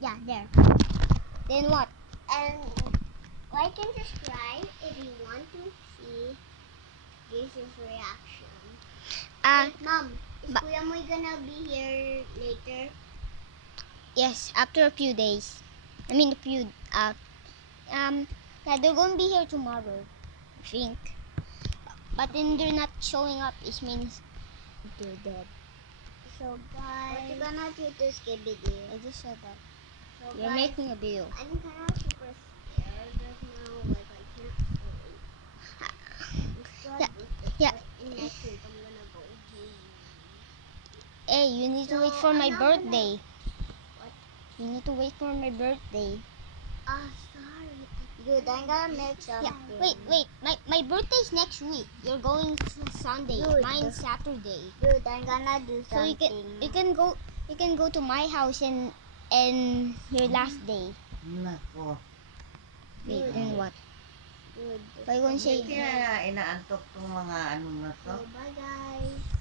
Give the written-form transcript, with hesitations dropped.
Yeah, there. Then what? And like and subscribe if you want to see Jesus' reaction. Hey, Mom, is Kuya Moy gonna be here later? Yes, after a few days. I mean, yeah, they're gonna be here tomorrow, I think. But then they're not showing up, it means they're dead. So guys, what you gonna do to Skibidi? I just said that. So You're guys, making a video. I'm kind of super scared right now. Like I can't sleep. Yeah. Next week I'm gonna go home. Hey, you need to wait So, for my I'm not birthday. What? You need to wait for my birthday. Sorry. Dude, I'm gonna make something. Yeah. Wait. My birthday's next week. You're going Sunday. Dude. Mine's Saturday. Dude, I'm gonna do So something. you can go to my house and your last day. Nako. Wait, then what? Dude, Are you gonna say? Kaya inaantok tong mga ano na to. so bye guys.